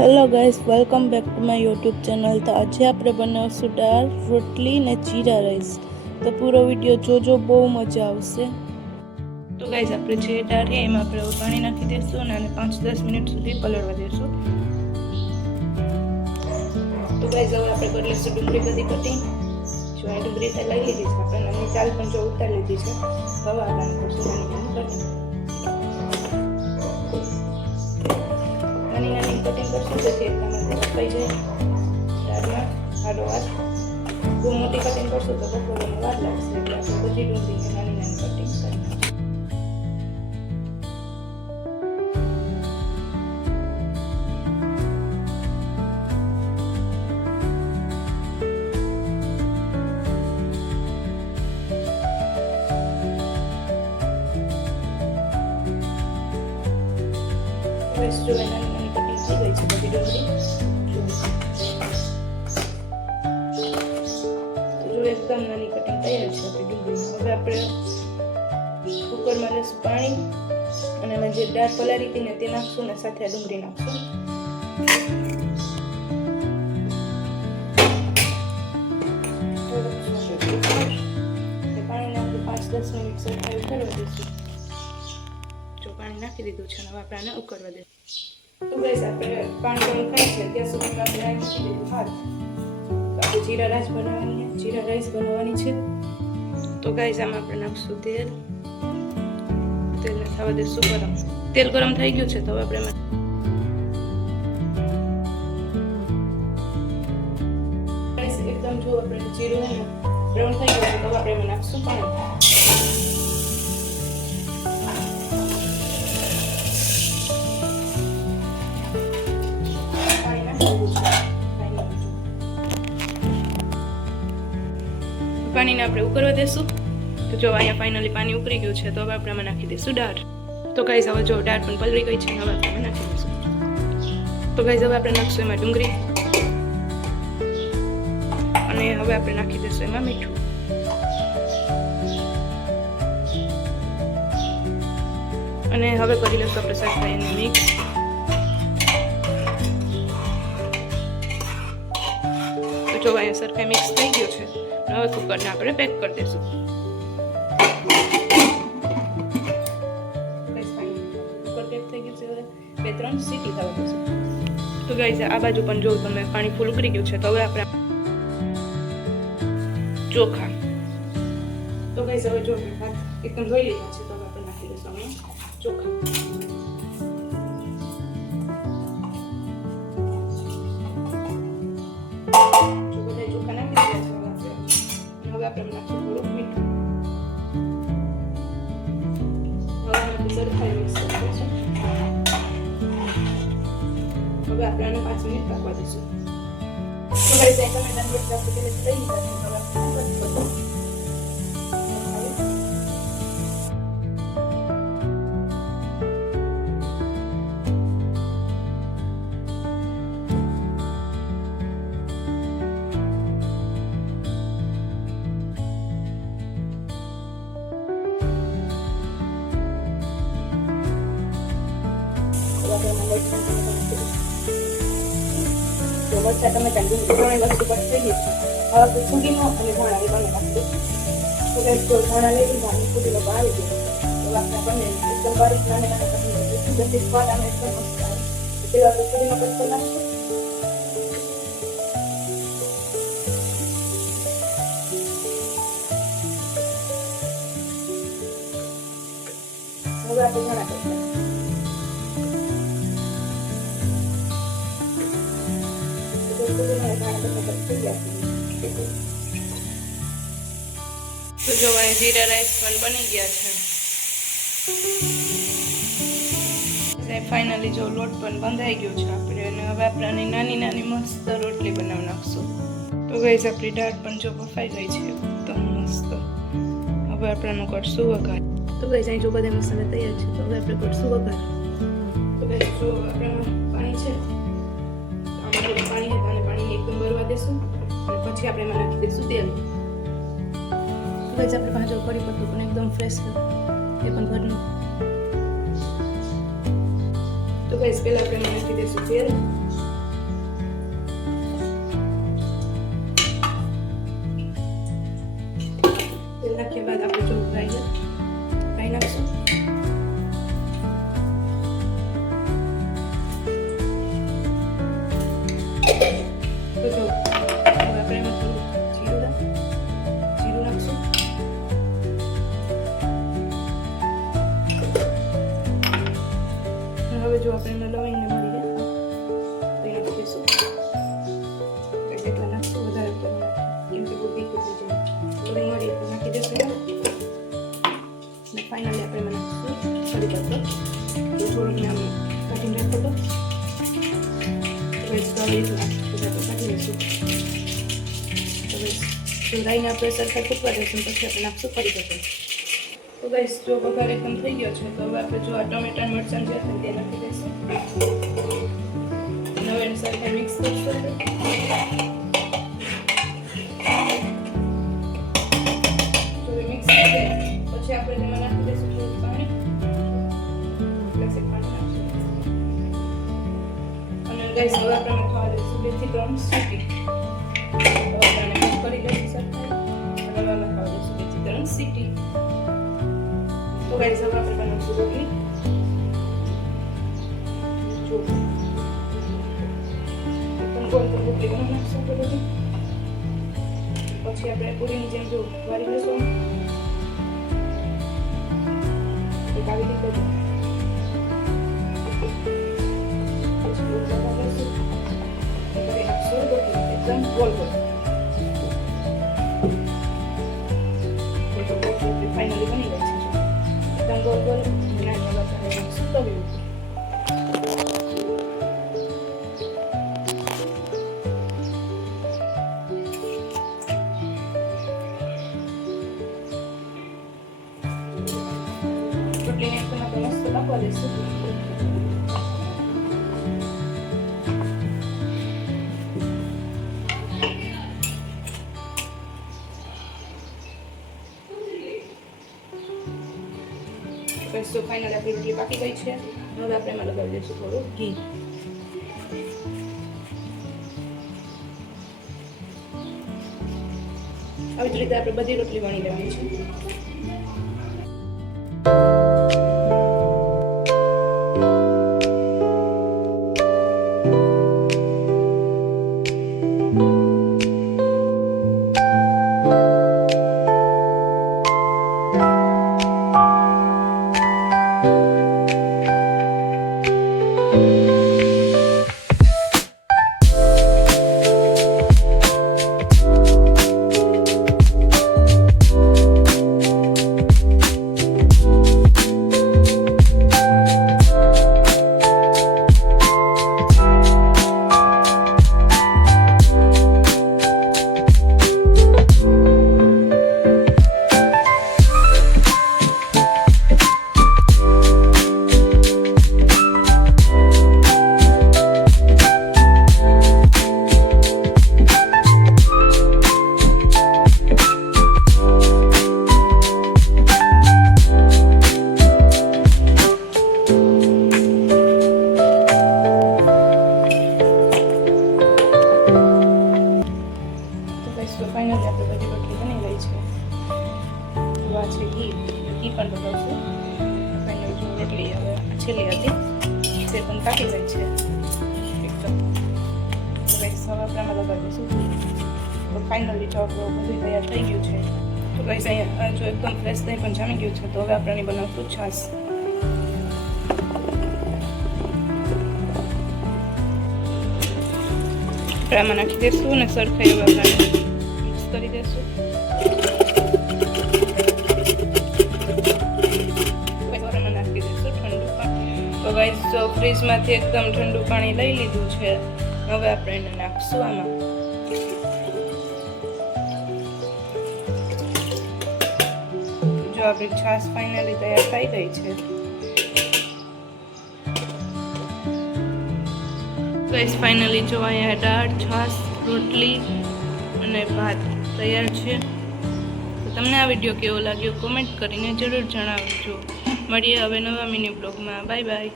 Hello guys, welcome back to my YouTube channel. તો આજે આપણે બનાવશું દાળ, રોટલી ને જીરા રાઈસ. તો પૂરો વિડીયો જોજો, બહુ મજા આવશે. તો ગાઈસ, આપણે જે દાળ છે એમાં આપણે પાણી નાખી દઈશું અને 5-10 મિનિટ સુધી પલળવા દઈશું. તો ગાઈસ, હવે આપણે કરી લઈશું ડુંગળી બધી કટિંગ. જો આ ડુંગળી તો લઈ લીધી છે આપણે, નાની ચાલ પણ જો ઉતારી લીધી છે. હવે આપણે કરશું નાની કટિંગ. નાની કટિંગ કરશું જેથી તમારે થઈ જાય દાળમાં આડો હાથ. બહુ મોટી કટિંગ કરશું તો બપોરમાં વાર લાગશે, એટલે આપણે બધી ડુંગળીને નાની કટિંગ કરી નાખીશું. જો નાની કટિંગ થઈ ગઈ છે બધી ડુંગળી. જો એકદમ નાની કટિંગ તૈયાર છે આપણી ડુંગળી. હવે આપણે કુકરમાં લેશું પાણી અને એમાં જે દાળ પલાળી હતી ને તે નાખશું ને સાથે આ ડુંગળી નાખશું. પાણી નાખી 5-10 મિનિટ સરખા ઉકળવા દઈશું. જો પાણી નાખી દીધું છે, હવે આપણે આને ઉકળવા દઈશું. તો ગાઈસ, આપણે પાણી ગરમ થાય છે ત્યાં સુધીમાં આપણે નાખી દીધું ભાત. તો આપણે જીરા રાઈસ બનાવવાની છે. તો ગાઈસ, આમાં આપણે નાખશું તેલ. તેલને થવા દઈશું ગરમ. તેલ ગરમ થઈ ગયું છે તો હવે આપણે એકદમ જો આપણે જીરું બ્રાઉન થઈ ગયું છે તો આપણે એમાં નાખશું પાણી. પાણીને આપણે ઉકળવા દેશું. તો જો અહીંયા ફાઇનલી પાણી ઉકળી ગયું છે તો હવે આપણે આમાં નાખી દઈશું દાળ. તો ગાઈસ, હવે જો દાળ પણ પલળી ગઈ છે, હવે આપણે નાખી દઈશું. તો ગાઈસ, હવે આપણે નાખશું એમાં ડુંગળી અને હવે આપણે નાખી દઈશું એમાં મીઠું. અને હવે કરી લઈશું આપણે સરખા એને મિક્સ. તો જો અહીંયા સરખા મિક્સ થઈ ગયું છે. હવે કુકરને આપણે પેક કરી દઈશું. કુકર પેક થઈ ગયું છે, હવે 2-3 સીટી થવા દઈશું. તો ગાઈસ, આ બાજુ પણ જો તમે પાણી ફૂલ ઉકળી ગયું છે તો હવે આપણે ચોખા. તો ગાઈસ, હવે જો ભાત એકદમ ધોઈ લીધા છે તો હવે આપણે નાખી દઈશું અહીંયા ચોખા. આપણે નાખશું થોડુંક મીઠું. હવે આપણે આને 5 મિનિટ રાખવા દઈશું. તો ગાઈસ, ટમેટાની પેસ્ટ આપણે પહેલેથી લઈ લીધા છે. હવે આપણે મરચા ટમેટા ત્રણેય વસ્તુ પર થઈ ગઈ છે. હવે આપણે ફુદીનો અને ધાણા એ બંને નાખીશું. તો ગાઈસ, જો ધાણા લઈ લીધા અને ફુદીનો આવી ગયો તો આપણે બંને એકદમ બારીક નાના કરી દઈશું જેથી સ્વાદ આને એકદમ મસ્ત આવે. પેલા આપણે ફુદીનો કટ કરી નાખીશું. હવે આપણે ધાણા કરીશું. તો જો અહીં જીરા રાઈસ પણ બની ગયા છે. ફાઇનલી જો લોટ પણ બંધાઈ ગયો છે આપણે, અને હવે આપણે નાની મસ્ત રોટલી બનાવી નાખશું. તો ગાઈસ, આપણી દાળ પણ જો બફાઈ ગઈ છે એકદમ મસ્ત. હવે આપણે આનું કરશું વઘાર. તો ગાઈસ, અહીં જો બધા મસાલા તૈયાર છે તો હવે આપણે કરશું વઘાર. તો ગાઈસ, જો આપણે પાણી છે, પાણી એકદમ ભરવા દેશું અને પછી આપણે એમાં નાખી દઈશું તેલ. ગાઈસ, આપણે ભાજો કરી પત્તું પણ એકદમ ફ્રેશ છે, એ પણ ઘરનું. તો ગાઈસ પહેલા આપણે નાખી દઈશું તેલ. લીધું બધા તો કાઢી લઈશું. તો બસ જો રાઈને આપણે સરખા ફૂટવા દઈશું પછી આપણે નાખશું ફરી બટર. તો ગાઈસ જો વઘાર એકદમ થઈ ગયો છે તો હવે આપણે જો આ ટમેટા અને મરચાં જે હતા તે નાખી દઈશું. હવે એને સરખા મિક્સ કરશું. જો મિક્સ થઈ જાય પછી આપણે તેમાં નાખી દઈશું થોડું પાણી. ગાઈસ હવે આપણે ખાવા દઈશું 2 થી 3 સીટી. હવે આપણે મિક્સ કરી દઈશું સરખા અને હવે અમે ખાવા દઈશું 2 થી 3 સીટી. તો ગાઈસ હવે આપણે બનાવશું રોટલી. જો એકદમ ગોળ ગોળ રોટલી બનાવી નાખશું આપણે બધી. પછી આપણે પૂરીની જેમ જો વારી લઈશું. એક આવી રીતે એકદમ ગોળ ગોળ ફાઇનલી બની ગઈ છે. એકદમ ગોળ ગોળ નાની બટાકા સુકવ્યું. રોટલીને એકદમ આપણે મસ્ત નાખવા દઈશું. તો ફાઇનલ આપણી રોટલી પાકી ગઈ છે. હવે આપણે એમાં લગાવી દઈશું થોડું ઘી. આવી જ રીતે આપણે બધી રોટલી વણી લેવાની છે. ફાઇનલી આપણે બધી રોટલી બની ગઈ છે. આ છે ઘી પણ બતાવશું. ફાઇનલ જો રોટલી હવે છેલ્લી હતી તે પણ પાકી ગઈ છે એકદમ. તો ગાઈસ હવે આપણે આમાં લગાવી દઈશું. તો ફાઇનલી જો બધું તૈયાર થઈ ગયું છે. તો ગાઈસ અહીંયા જો એકદમ ફ્રેશ થઈ પણ જામી ગયું છે. તો હવે આપણે બનાવશું છાશ. આમાં નાખી દઈશું અને સરખાઈ હવે આપણે મિક્સ કરી દઈશું. નાખી દઈશું ઠંડુ પાણી. તો ગાઈસ જો ફ્રીજમાંથી એકદમ ઠંડુ પાણી લઈ લીધું છે. હવે આપણે એને નાખશું આમાં. જો આપણી છાશ ફાઇનલી તૈયાર થઈ ગઈ છે. ગાઈસ ફાઇનલી જો અહીંયા દાળ, છાશ, રોટલી અને ભાત તૈયાર છે. તો તમને આ વિડીયો કેવો લાગ્યો કોમેન્ટ કરીને જરૂર જણાવજો. મળીએ હવે નવા મિની બ્લોગમાં. Bye bye.